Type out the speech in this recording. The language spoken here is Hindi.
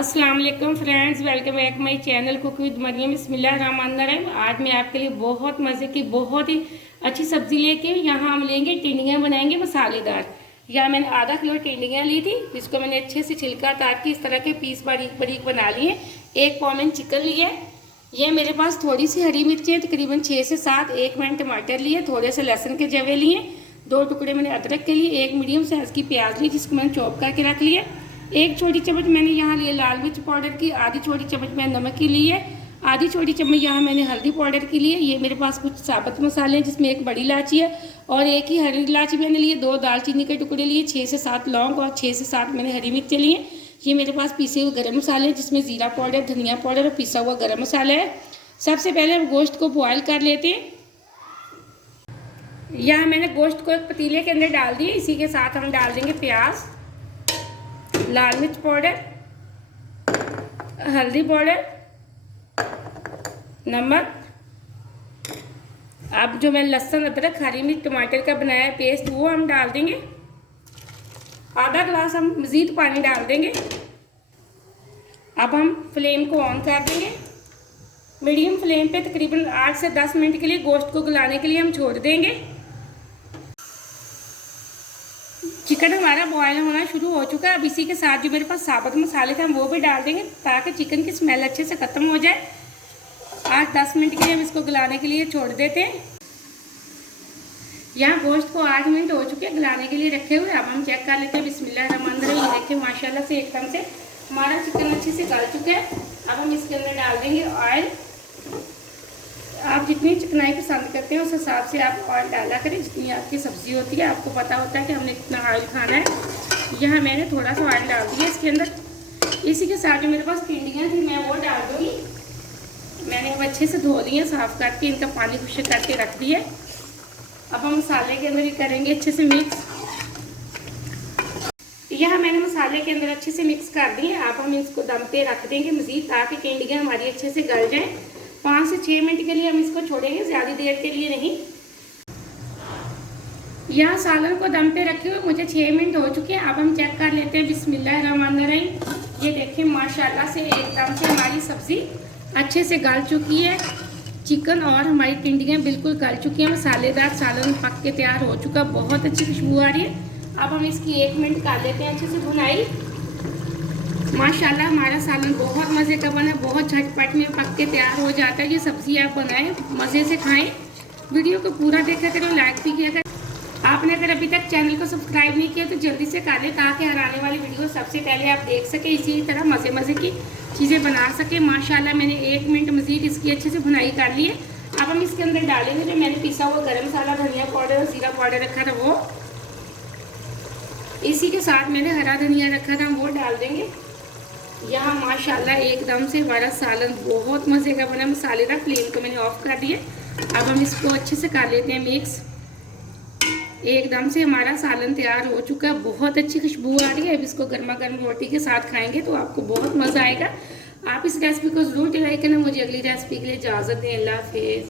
अस्सलाम वालेकुम friends, welcome back my channel cook with Mariam. बिस्मिल्लाहिर्रहमानिर्रहीम। आज मैं आपके लिए बहुत मज़े की बहुत ही अच्छी सब्ज़ी लेके यहाँ हम लेंगे टिंडियाँ बनाएंगे मसालेदार। यहाँ मैंने आधा किलो टिंडियाँ ली थी, जिसको मैंने अच्छे से छिलका उतार के इस तरह के पीस बारीक बारीक बना लिए। 1 पाव मैंने चिकन लिया है। ये मेरे पास थोड़ी सी हरी मिर्चें तकरीबन 6 से 7, 1 मैंने टमाटर लिए, थोड़े से लहसुन के जवे लिए, 2 टुकड़े मैंने अदरक के लिए, 1 मीडियम साइज़ की प्याज ली जिसको मैंने चॉप करके रख लिया। 1 छोटी चम्मच मैंने यहाँ लिए लाल मिर्च पाउडर की, आधी छोटी चम्मच मैंने नमक की ली है, आधी छोटी चम्मच यहाँ मैंने हल्दी पाउडर की लिए। ये मेरे पास कुछ साबुत मसाले हैं जिसमें 1 बड़ी इलायची है और 1 ही हरी इलायची मैंने लिए, 2 दालचीनी के टुकड़े लिए, 6 से 7 लौंग और 6 से 7 मैंने हरी मिर्चें लिए। ये मेरे पास पीसे हुए गरम मसाले हैं जिसमें ज़ीरा पाउडर, धनिया पाउडर और पिसा हुआ गरम मसाला है। सबसे पहले हम गोश्त को बॉयल कर लेते हैं। यहाँ मैंने गोश्त को एक पतीले के अंदर डाल दिए। इसी के साथ हम डाल देंगे प्याज, लाल मिर्च पाउडर, हल्दी पाउडर, नमक। अब जो मैं लहसुन अदरक हरी मिर्च टमाटर का बनाया है पेस्ट वो हम डाल देंगे। आधा गिलास हम मज़ीद पानी डाल देंगे। अब हम फ्लेम को ऑन कर देंगे। मीडियम फ्लेम पे तकरीबन 8 से 10 मिनट के लिए गोश्त को गलाने के लिए हम छोड़ देंगे। चिकन हमारा बॉयल होना शुरू हो चुका है। अब इसी के साथ जो मेरे पास साबुत मसाले थे हम वो भी डाल देंगे ताकि चिकन की स्मेल अच्छे से ख़त्म हो जाए। 8-10 मिनट के लिए हम इसको गलाने के लिए छोड़ देते हैं। यहाँ गोश्त को 8 मिनट हो चुके हैं गलाने के लिए रखे हुए। अब हम चेक कर लेते हैं। बिस्मिल्लाहिर्रहमानिर्रहीम। ये देखिए माशाल्लाह से एकदम से हमारा चिकन अच्छे से गल चुका है। अब हम इसके अंदर डाल देंगे ऑयल। आप जितनी चिकनाई पसंद करते हैं उस हिसाब से आप ऑयल डाला करें। जितनी आपकी सब्ज़ी होती है आपको पता होता है कि हमने कितना ऑयल खाना है। यहाँ मैंने थोड़ा सा ऑयल डाल दिया इसके अंदर। इसी के साथ जो मेरे पास टिंडियाँ थी मैं वो डाल दूँगी। मैंने अब अच्छे से धो लिए, साफ़ करके इनका पानी खुश्क करके रख दिया। अब हम मसाले के अंदर ही करेंगे अच्छे से मिक्स। यहाँ मैंने मसाले के अंदर अच्छे से मिक्स कर दिए। अब हम इसको दम पे रख देंगे मज़ीद ताकि टिंडियाँ हमारी अच्छे से गल जाएँ। 5 से 6 मिनट के लिए हम इसको छोड़ेंगे, ज़्यादा देर के लिए नहीं। यहाँ सालन को दम पे रखे हुए मुझे 6 मिनट हो चुके हैं। अब हम चेक कर लेते हैं। बिस्मिल्लाहिर्रहमानिर्रहीम। ये देखिए माशाल्लाह से एकदम से हमारी सब्ज़ी अच्छे से गल चुकी है। चिकन और हमारी टिंडियाँ बिल्कुल गल चुकी हैं। मसालेदार सालन पक के तैयार हो चुका, बहुत अच्छी खुशबू आ रही है। अब हम इसकी 1 मिनट कर लेते हैं अच्छे से भुनाई। माशाल्लाह हमारा सालन बहुत मज़े का बना, बहुत झटपट में पक के तैयार हो जाता है। ये सब्ज़ी आप बनाएं, मज़े से खाएं। वीडियो को पूरा देखा करें, लाइक भी किया करें। आपने अगर अभी तक चैनल को सब्सक्राइब नहीं किया तो जल्दी से कर लें ताकि हर आने वाली वीडियो सबसे पहले आप देख सकें। इसी तरह मज़े की चीज़ें बना सकें। माशाल्लाह मैंने 1 मिनट मज़ीद इसकी अच्छे से भुनाई कर ली है। अब हम इसके अंदर डालेंगे जो मैंने पिसा हुआ गरम मसाला, धनिया पाउडर और ज़ीरा पाउडर रखा था वो। इसी के साथ मैंने हरा धनिया रखा था वो डाल देंगे। यहाँ माशाल्लाह एकदम से हमारा सालन बहुत मज़े का बना, मसालेदार। फ्लेम को मैंने ऑफ कर दिया। अब हम इसको अच्छे से कर लेते हैं मिक्स। एकदम से हमारा सालन तैयार हो चुका है, बहुत अच्छी खुशबू आ रही है। अब इसको गर्मा गर्म रोटी के साथ खाएंगे तो आपको बहुत मज़ा आएगा। आप इस रेसिपी को ज़रूर ट्राई करना। मुझे अगली रेसिपी के लिए इजाज़त दें। अल्लाह हाफ़िज़।